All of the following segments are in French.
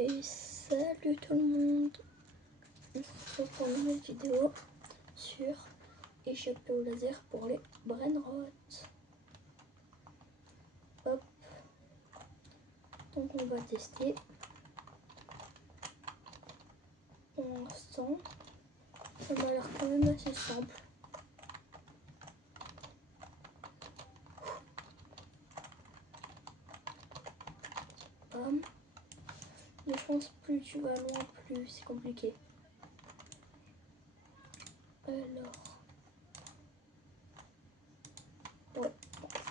Et salut tout le monde, on se retrouve pour une nouvelle vidéo sur échappée au laser pour les brainrot. Hop, donc on va tester. Pour l'instant, ça m'a l'air quand même assez simple. Bam. Mais je pense plus tu vas loin, plus c'est compliqué. Alors, ouais,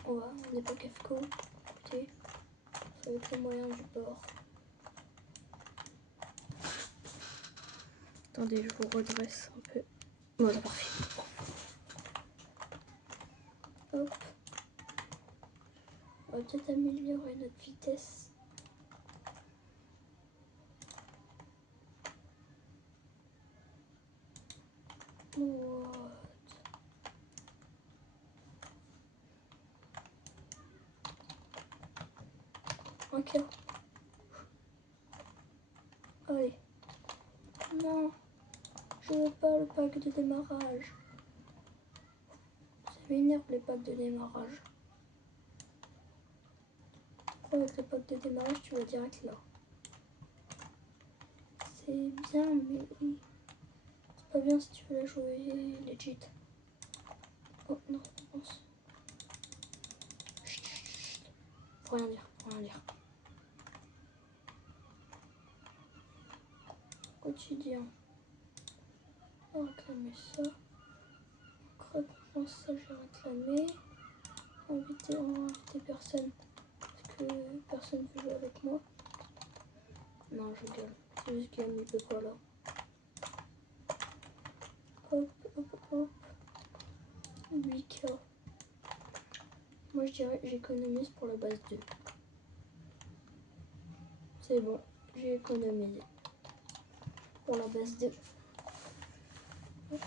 on n'est pas Kafka. Écoutez, avec les moyens du bord. Attendez, je vous redresse un peu. Voilà, parfait. Hop. On va peut-être améliorer notre vitesse. What? Ok. Allez. Non. Je veux pas le pack de démarrage. Ça m'énerve les packs de démarrage. Pourquoi avec le pack de démarrage tu vas direct là? C'est bien mais c'est pas bien si tu veux la jouer legit. Oh non, pense. Chut, chut, chut. Faut rien dire, faut rien dire. Quotidien. On va réclamer ça. Récompense, ça je vais réclamer. On va inviter personne. Parce que personne ne veut jouer avec moi. Non, je gueule. C'est juste Guillaume, il peut pas là. Hop, hop, hop. 8K. Moi je dirais j'économise pour la base 2. C'est bon, j'ai économisé pour la base 2. Hop.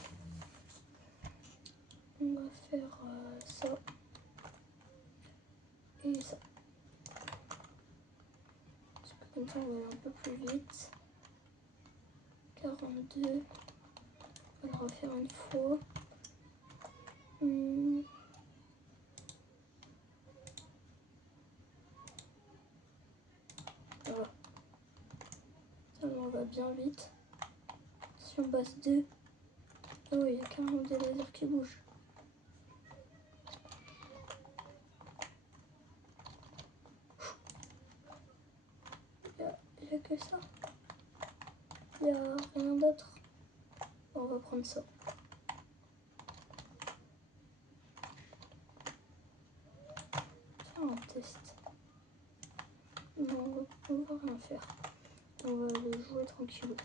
On va faire ça et ça. Parce que comme ça on va aller un peu plus vite. 42. On va le refaire une fois. Voilà. Ça on va bien vite. Attention base 2. Ah oui, il y a carrément des lasers qui bougent. Il n'y a que ça. Il n'y a rien d'autre. On va prendre ça. Faire un test. Non, on va rien faire. On va le jouer tranquille.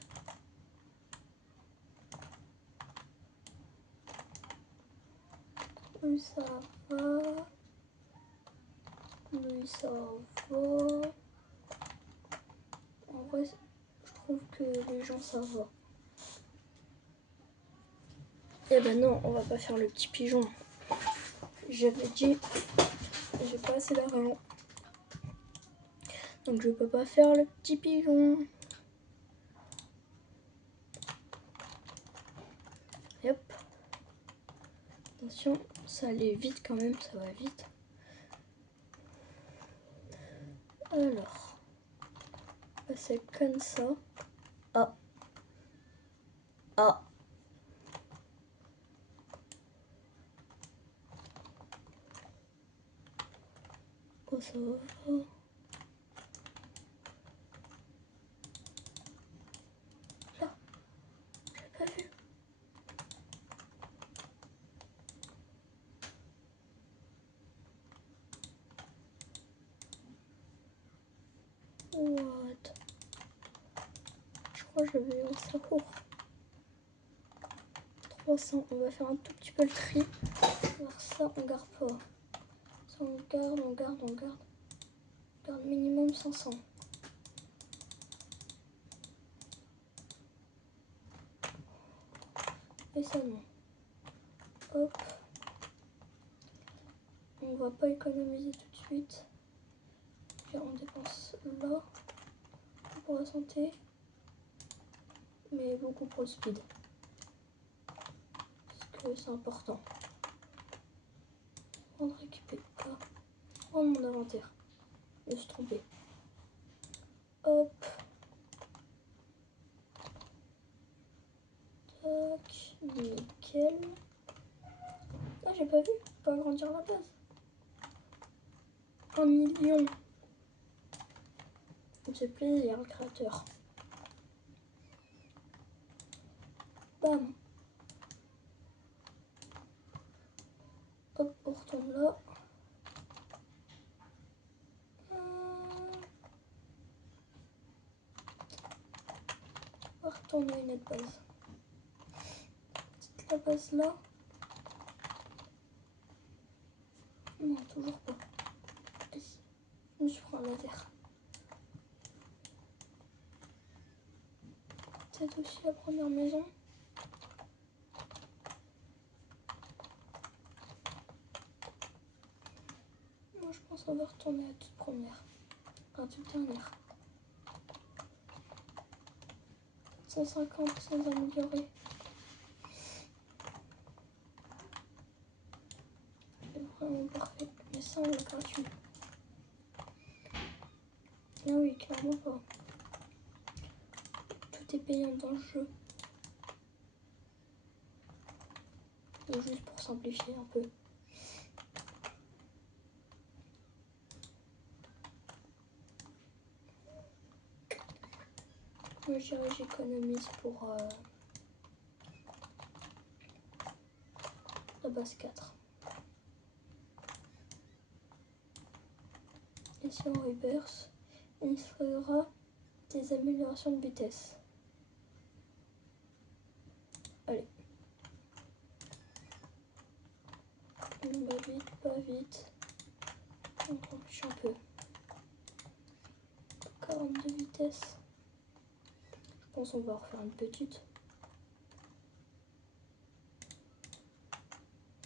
Lui ça va. Lui ça va. En vrai, je trouve que les gens ça va. Eh ben non, on va pas faire le petit pigeon. J'avais dit, j'ai pas assez d'argent. Donc je peux pas faire le petit pigeon. Hop. Attention, ça allait vite quand même, ça va vite. Alors, c'est comme ça. Ah. Ah. Oh, ça va. Là, j'ai pas vu. What? Je crois que je vais en savoir. 300, on va faire un tout petit peu le tri. Alors ça, on garde pas. Ça, on garde, on garde, on garde. On garde minimum 500. Et ça, non. Hop. On va pas économiser tout de suite. Et on dépense là. pour la santé, mais beaucoup pour le speed. Parce que c'est important. On va récupérer pas. Prendre mon inventaire. Je se tromper. Hop. Tac. Nickel. Ah, j'ai pas vu. On peut agrandir la base. 1 million. Ça me fait plaisir, le créateur. Bam. Hop, on retourne là. On va retourner à une autre base. La base là. Non, toujours pas. Je me suis pris un laser. Peut-être aussi la première maison. Moi je pense qu'on va retourner à la toute première. Enfin, toute dernière. 150 sans améliorer. C'est vraiment parfait. Mais ça on est gratuit. Ah oui, clairement pas. Tout est payant dans le jeu. Et juste pour simplifier un peu. Moi je dirais j'économise pour la base 4. Et si on reverse, il fera des améliorations de vitesse. Allez. On va vite, pas vite. On penche un peu. 42 vitesse. Je pense qu'on va en refaire une petite.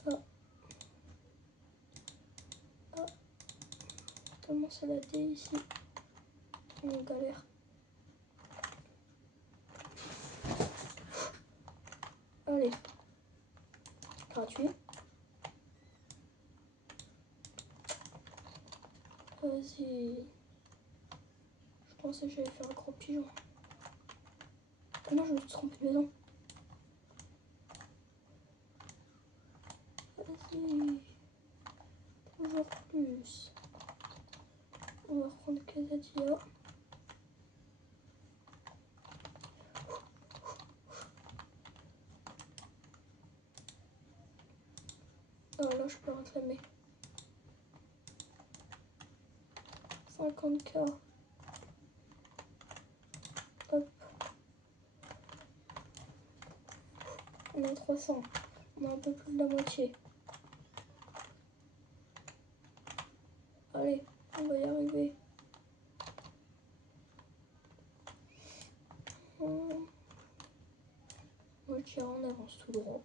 Ah. Ah. Comment c'est la D ici? On galère. Allez. Gratuit. Vas-y. Je pensais que j'allais faire un gros pigeon. Ah non, je me suis trompée de maison. Vas-y. Toujours plus. On va reprendre Casadia. Oh là, je peux réclamer. 50K. Hop. On a 300. On a un peu plus de la moitié. Allez, on va y arriver. Moi, tiens, on avance tout droit.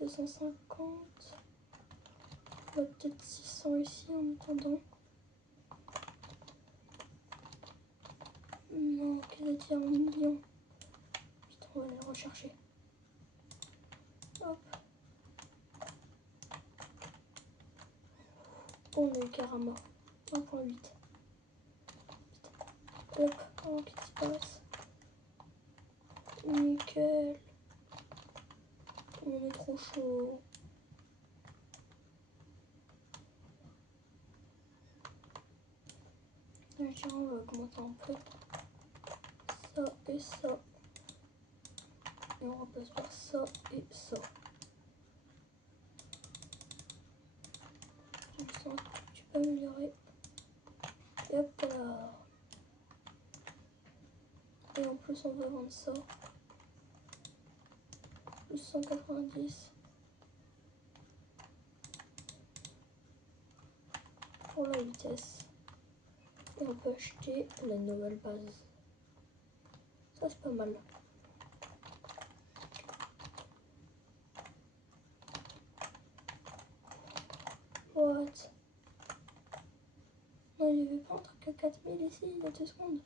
250. On va peut-être 600 ici en attendant. Non, qu'elle a 1 million. Putain, on va aller le rechercher. Hop. On a eu Karama. 1.8. Hop, avant qu'il disparaisse. Nickel. On est trop chaud. Là, je dirais on va augmenter un peu. Ça et ça. Et on remplace par ça et ça. Je sens que tu peux améliorer. Et hop là. Et en plus on va vendre ça. Plus 190. Pour la vitesse. Et on peut acheter la nouvelle base. Ça c'est pas mal. What? Non, il n'y avait pas un truc à 4000 ici, il y a 2 secondes.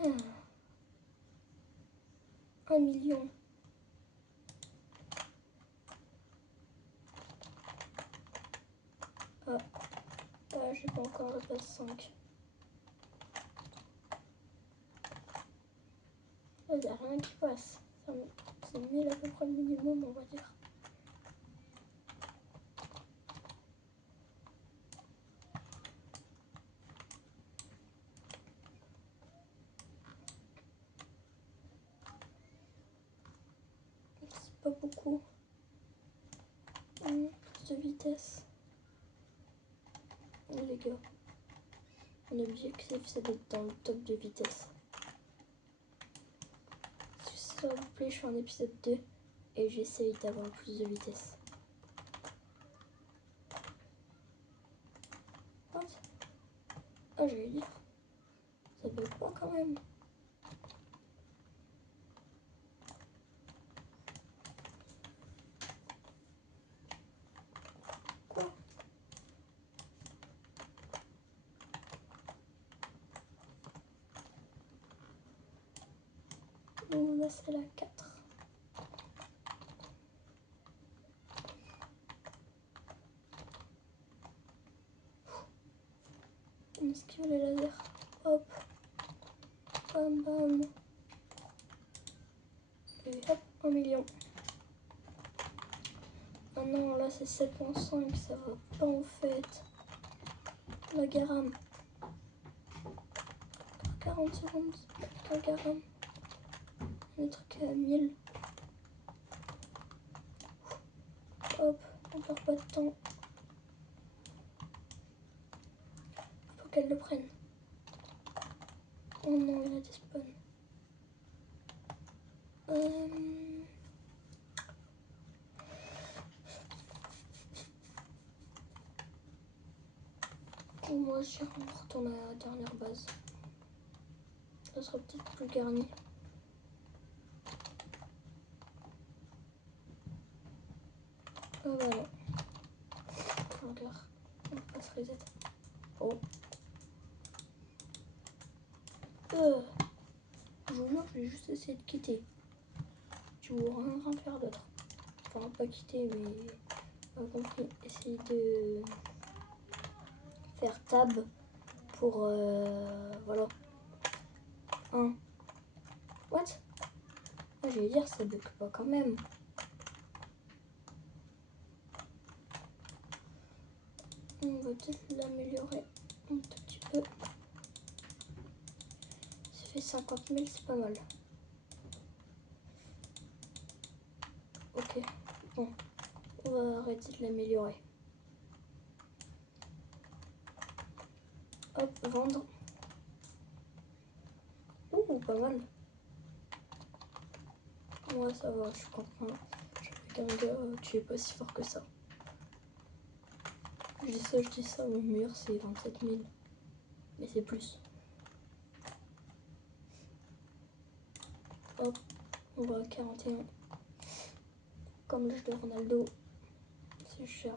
Hmm. 1 million. Ah, j'ai pas encore la place 5. Là, il n'y a rien qui passe. C'est 1000 à peu près le minimum, on va dire. C'est pas beaucoup. Plus de vitesse. Oh, les gars. Mon objectif, c'est d'être dans le top de vitesse. Si ça vous plaît, je fais un épisode 2 et j'essaye d'avoir plus de vitesse. What? Ah, j'allais dire. Ça bug pas quand même. Quoi? Bon, là, c'est la 4. On esquive les lasers. Hop. Bam, bam. Et hop, 1 million. Ah non, là c'est 7.5, ça va pas en fait. La garam. 40 secondes. La garam. Le truc à 1000. Hop, on perd pas de temps. Faut qu'elle le prenne. Oh non, il a des spawns. Moi, je retourne à la dernière base. Ça sera peut-être plus garni. Ah bah non. Regarde, on va pas se reset. Oh. Je vous jure, je vais juste essayer de quitter. Tu ne vas rien faire d'autre. Enfin, pas quitter, mais pas compris. Essayer de faire tab pour voilà. What? Ah, je vais dire, ça bug pas quand même. On va peut-être l'améliorer un tout petit peu. Ça fait 50 000, c'est pas mal. Ok, bon, on va arrêter de l'améliorer. Hop, vendre. Ouh, pas mal. Ouais, ça va, je comprends. Je avec un gars, tu es pas si fort que ça. Je dis ça, mon mur c'est 27 000. Mais c'est plus. Hop, on va à 41. Comme l'âge de Ronaldo. C'est cher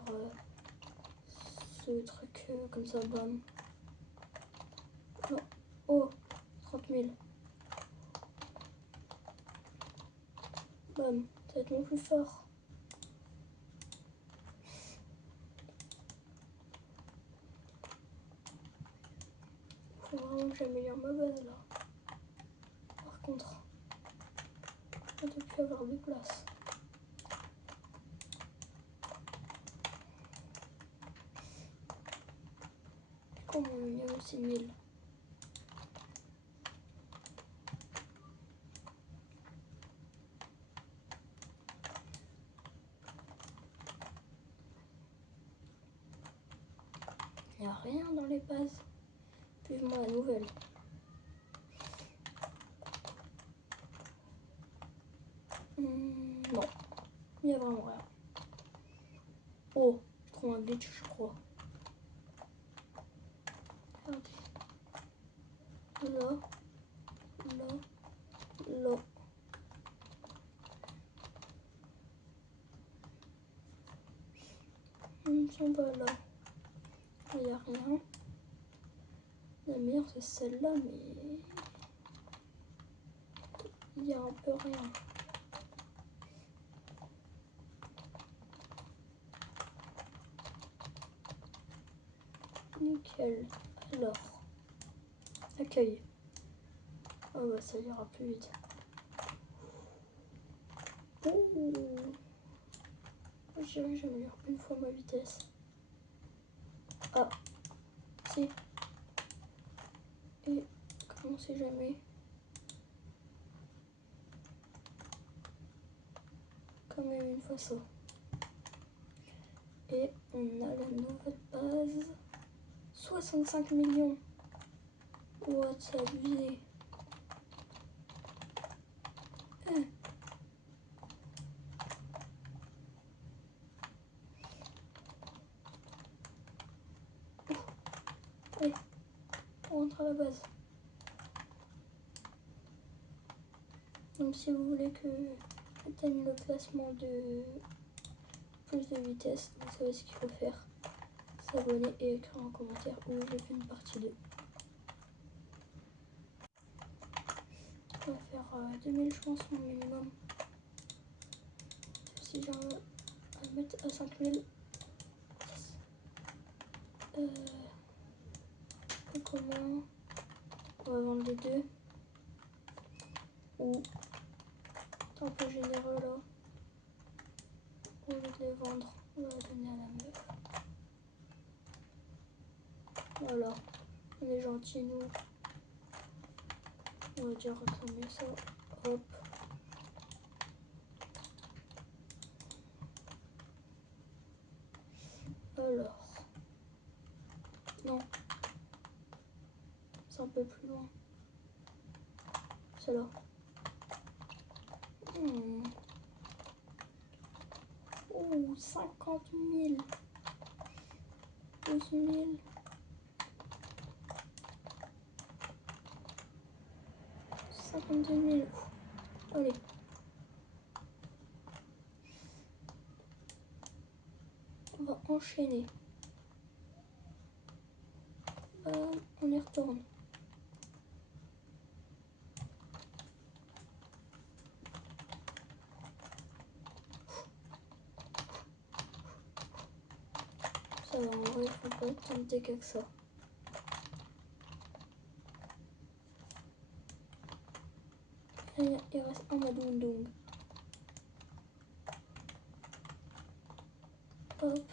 ce truc comme ça, bam. Non. Oh, 30 000. Bam, ça va être mon plus fort. Faut vraiment que j'améliore ma base là. Par contre, on ne peut plus avoir de place. Comment on y a aussi 1000. Il n'y a rien dans les bases. Vivement la nouvelle. Non, il n'y a vraiment rien. Oh, je trouve un glitch, je crois. Regardez. Là, là, là. si on va là, il n'y a rien. La meilleure c'est celle-là, mais il y a un peu rien. Nickel. Alors, accueil. Oh bah ça ira plus vite. Ouh. Je dirais que j'améliore une fois ma vitesse. Ah, si. Et comment on sait jamais. Quand même une fois ça. Et on a la nouvelle base. 65 millions. What, c'est abusé. Allez, on rentre à la base. Donc si vous voulez que j'atteigne le classement de plus de vitesse, vous savez ce qu'il faut faire. S'abonner et écrire en commentaire où j'ai fait une partie 2. On va faire 2000 je pense mon minimum. Si j'arrive à le mettre à 5000. Comment on va vendre les deux. Ou un peu généreux là. Au lieu de les vendre, on va les donner à la meuf. Voilà, on est gentil nous. On va déjà réclamer ça. Hop. Alors. Non. C'est un peu plus loin. C'est là. Ouh, 50 000. 12 000. 52 000. Allez. On va enchaîner. On y retourne. Ça va, en vrai, il faut pas tenter qu'avec ça. Il reste un Madoundong. Hop.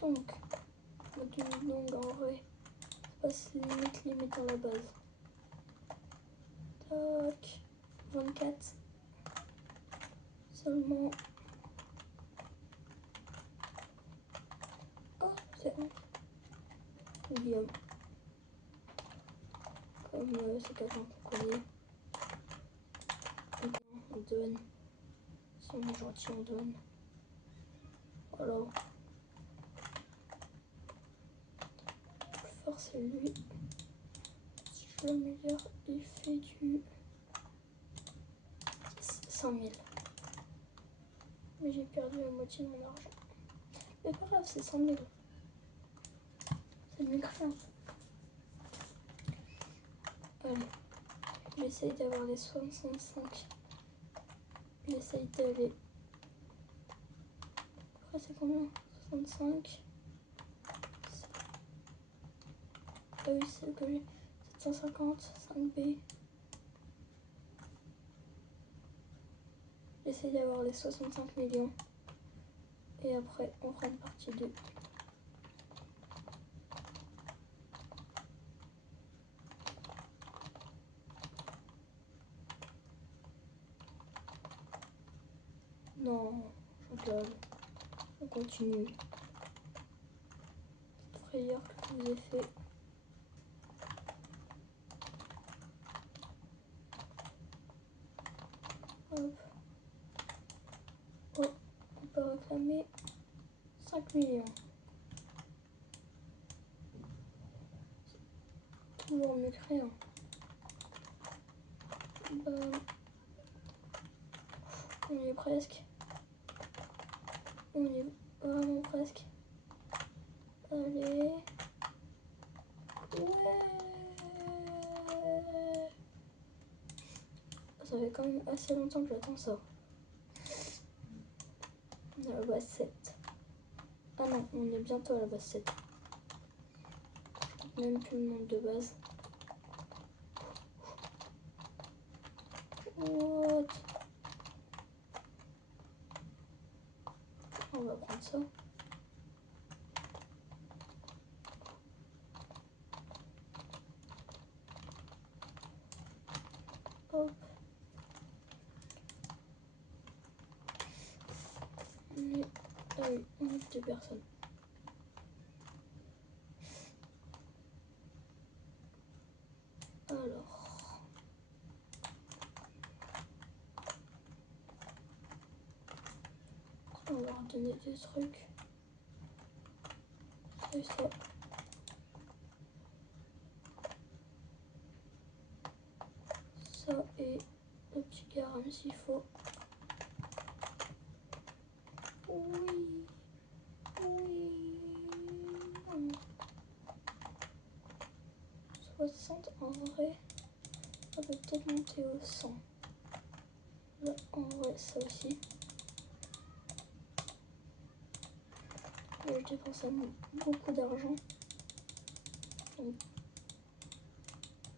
Donc, Madoundong en vrai, passe limite à la base. Tac. 24. Seulement. Oh, c'est bon. Guillaume. Comme c'est quelqu'un qu'on connaît. On donne. Si on est gentil, on donne. Voilà. Le plus fort, c'est lui. Si je l'améliore, il fait du 100 000. Mais j'ai perdu la moitié de mon argent. Mais pas grave, c'est 100 000. C'est mieux que rien. Allez. J'essaye d'avoir les 65. J'essaye d'aller. Après, c'est combien? 65. Ah oui, c'est que j'ai. 750, 5B. J'essaye d'avoir les 65 millions. Et après, on fera une partie 2. Non, je rigole. On continue. Petite frayeur que je vous ai fait. Hop. Oh, on peut réclamer 5 millions. Toujours mieux que rien. Bam. On y est presque. On y est vraiment presque. Allez. Ouais. Ça fait quand même assez longtemps que j'attends ça. On est à la base 7. Ah non, on est bientôt à la base 7. Je compte même plus le nombre de bases. What? On va prendre ça. Hop. Ah oui, on est 2 personnes. Alors. On va leur donner des trucs. Ça et ça. Ça et le petit garam s'il faut. Oui. Oui. 60 en vrai. On peut peut-être monter au 100. Là, en vrai, ça aussi. Je dépense beaucoup d'argent. Donc,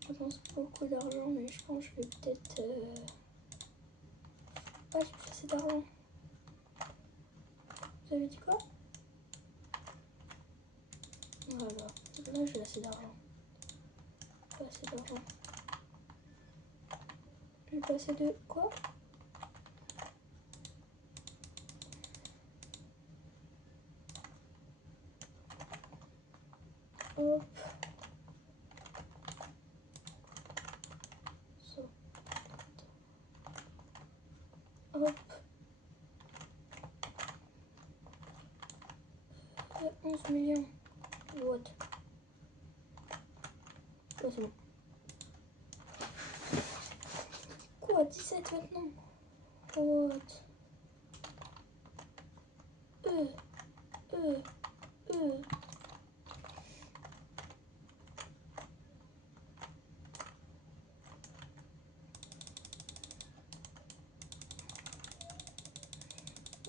je dépense beaucoup d'argent, mais je pense que je vais peut-être... Ah, j'ai pas assez d'argent. Vous avez dit quoi? Voilà. Là, j'ai assez d'argent. Pas assez d'argent. J'ai pas assez de... Quoi? Hop. Ça. Hop. 11 millions. What? Oh, c'est bon. Quoi? 17 maintenant? What? Euh.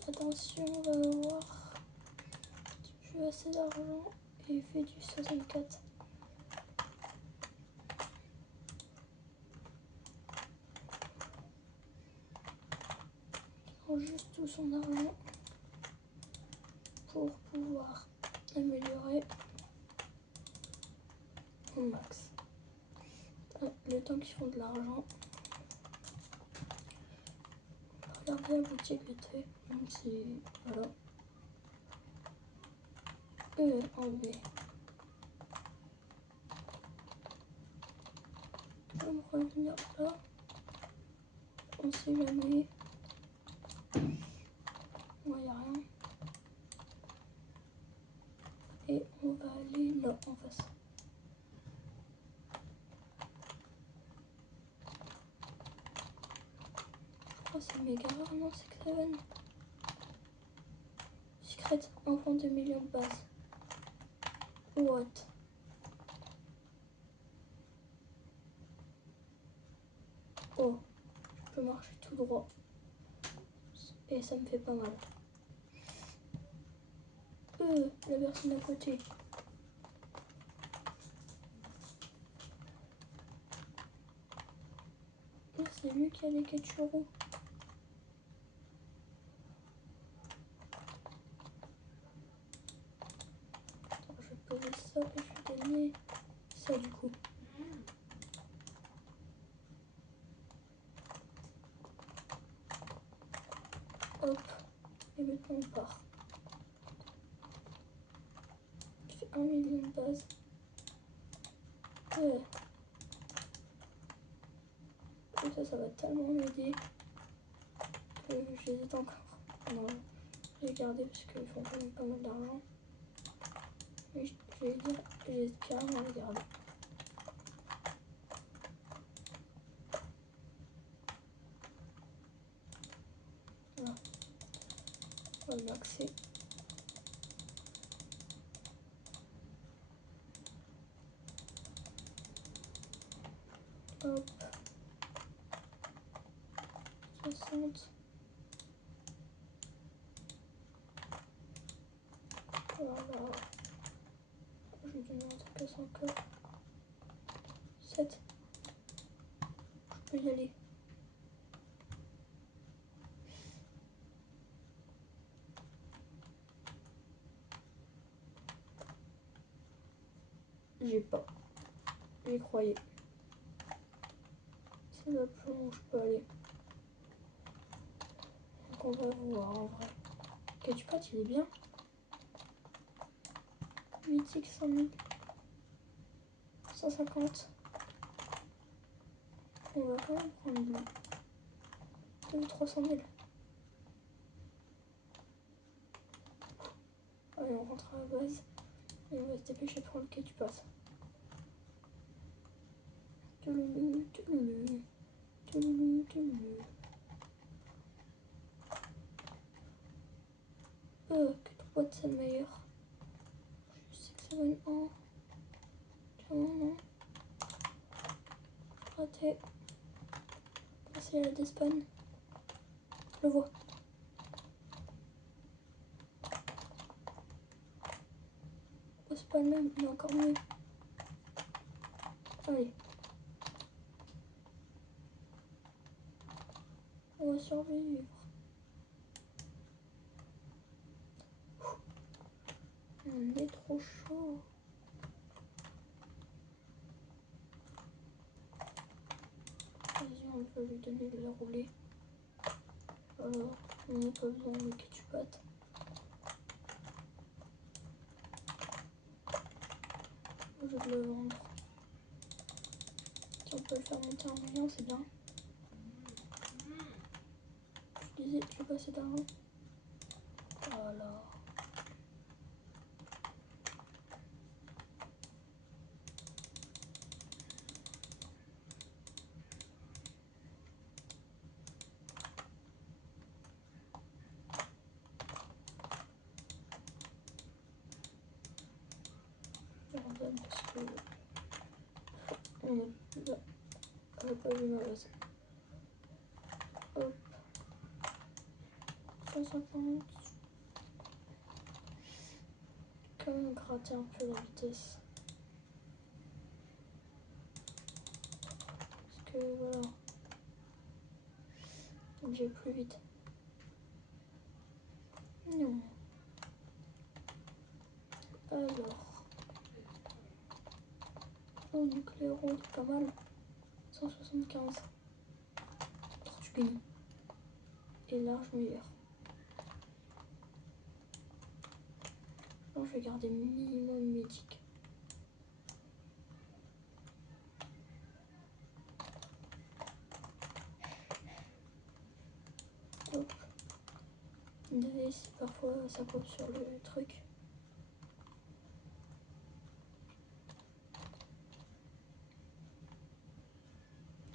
Attention, on va avoir plus assez d'argent et il fait du 64. Il prend juste tout son argent pour pouvoir améliorer au max. Le temps qu'ils font de l'argent, regardez la boutique vite fait, même si voilà. En B. Je vais me revenir là. On sait jamais. Moi, il n'y a rien. Et on va aller là en face. Oh, c'est méga rare, non, c'est Craven. Secret, enfant de millions de bases. What? Oh, je peux marcher tout droit. Et ça me fait pas mal. La personne à côté. C'est lui qui a les 4 euros. Je vais poser ça et je vais gagner ça du coup. Hop. Et maintenant on part. Je fais 1 million de bases. Et ça va tellement m'aider que j'hésite encore. Non, je vais garder parce qu'ils font quand même pas mal d'argent. Mais je vais dire, j'hésite carrément à les garder. Hop. 60. Voilà. Je vais donner un truc à 5 heures. 7. Je peux y aller. J'ai pas. J'y croyais. C'est le plus long où je peux aller. Donc on va voir en vrai. Ok, tu potes, il est bien. Mythique 100 000. 150. On va quand même prendre lui. 300 000. Allez, on rentre à la base. Et on va se dépêcher pour lequel tu passes. Touloulou, touloulou, touloulou, touloulou. Que ton pote c'est le meilleur. Je sais que ça va une 1. Tiens, non. Raté. Passer à la despawn. Je le vois. Oh, c'est pas le même, il est encore mieux. Allez. On va survivre. On est trop chaud. Vas-y, on va lui donner de la rouler. Alors, on n'a pas besoin de que tu battes. Je vais le vendre. Si on peut le faire monter en million, c'est bien. Je disais, j'ai pas assez d'argent. Voilà. J'abandonne parce que on n'a pas vu ma base. Hop. 150. Quand même gratter un peu la vitesse. Parce que voilà. Donc j'ai plus vite. Non. Alors. Oh, nucléaire, c'est pas mal. 175. Tortue et large meilleur. Je vais garder minimum mythique. Hop. Désolé si parfois ça coupe sur le truc.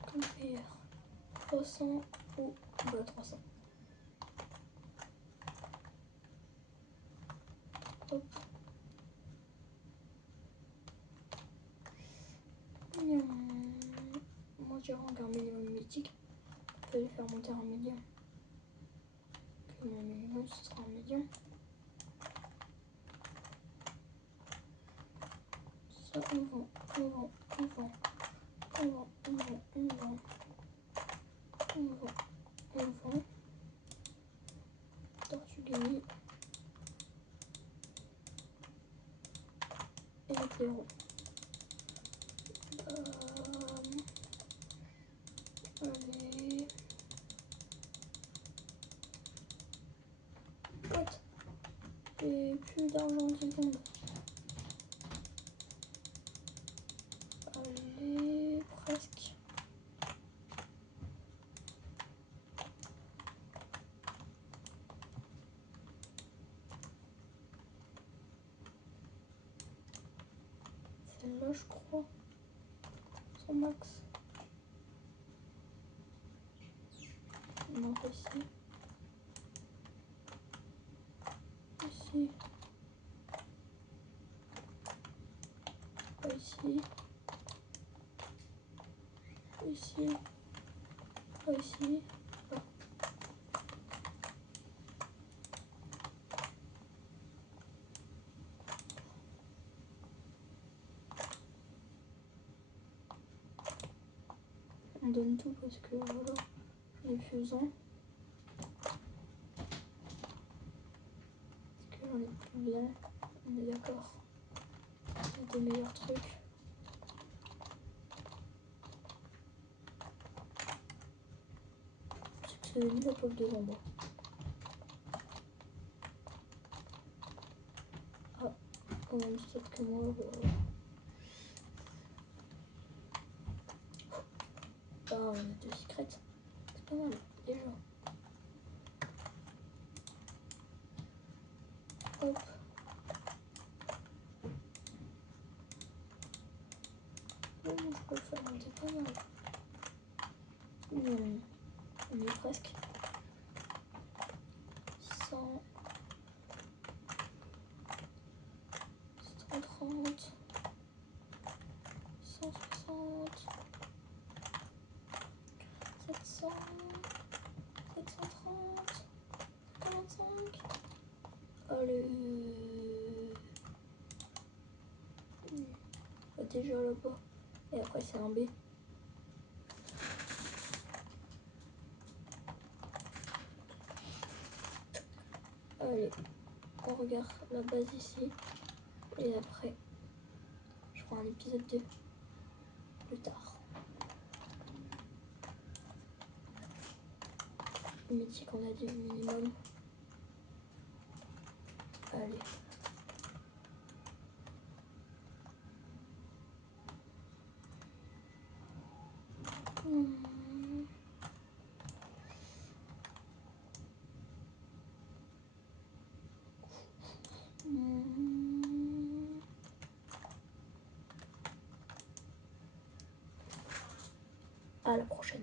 Comme meilleur. 300 ou 300. Hop. Moi je dirais encore minimum mythique. On peut les faire monter en million. Que mon minimum ce sera en million. Ça on vend, on vend, on vend, on vend, on vend, on vend, on vend, on vend. Tortue gagné. Et les clairons. Allez. What? J'ai plus d'argent 10 secondes. Allez, presque. Celle-là, je crois. Son max. Non, pas ici. Ici. Pas ici. Ici. Pas ici. Ah. On donne tout parce que voilà, j'en ai plus besoin. Parce que j'en ai plus besoin. On est d'accord. Il y a des meilleurs trucs. C'est devenu la pauvre devant moi. Ah, au même stade que moi. Ah, on a 2 secrets. C'est pas mal, déjà. Hop. Oh, je peux le faire monter pas mal. On est presque. 100. 130. 160. 700. 730. 45. Allez. Déjà là-bas. Et après c'est un B. Allez, on regarde la base ici. Et après, je ferai un épisode 2 plus tard. Mythique, on a dit minimum. Allez. À la prochaine.